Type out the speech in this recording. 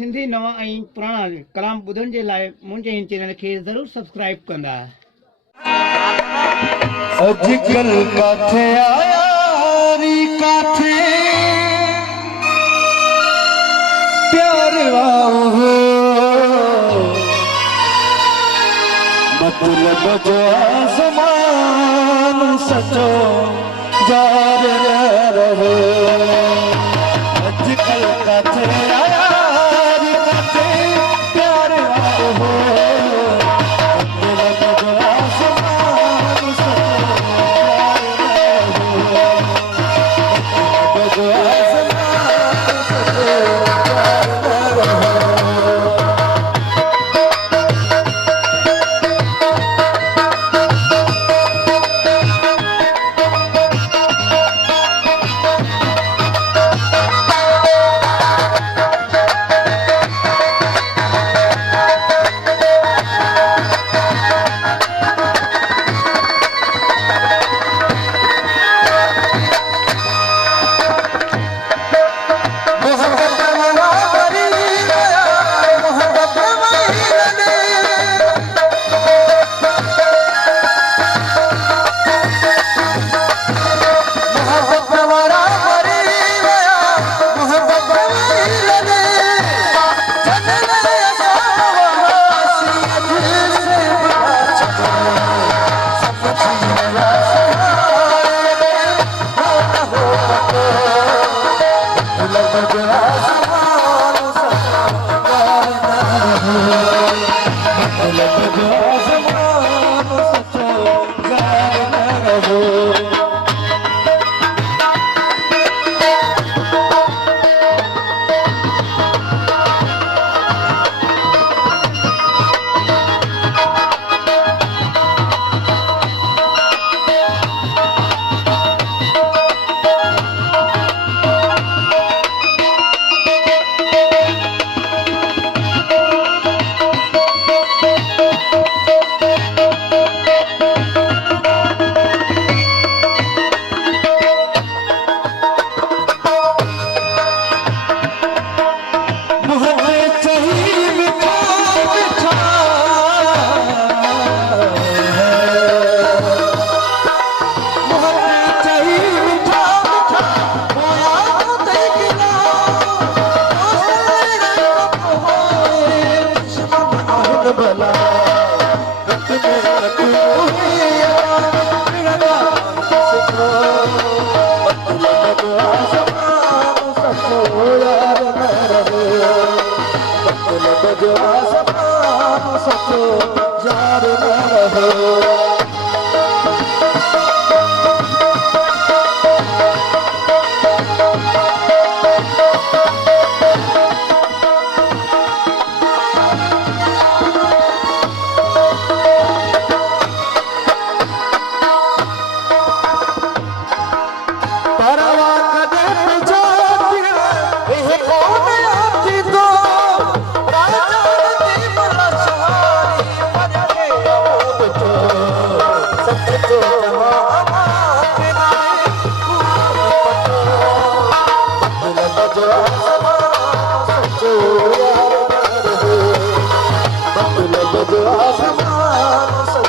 सिंधी नवा ऐं पुराणा कलाम ॿुधण जे लाइ मुंहिंजे हिन चैनल खे ज़रूरु सब्सक्राइब कंदा। अॼुकल्ह काथे यारी काथे प्यार वाहो मतलब जो आसमान सचो जार रहो। अॼुकल्ह काथे यारी काथे प्यार वाहो मतलब जो आसमान सचो जार रहो। जो आसमान सचो जार रहो। जो आसमान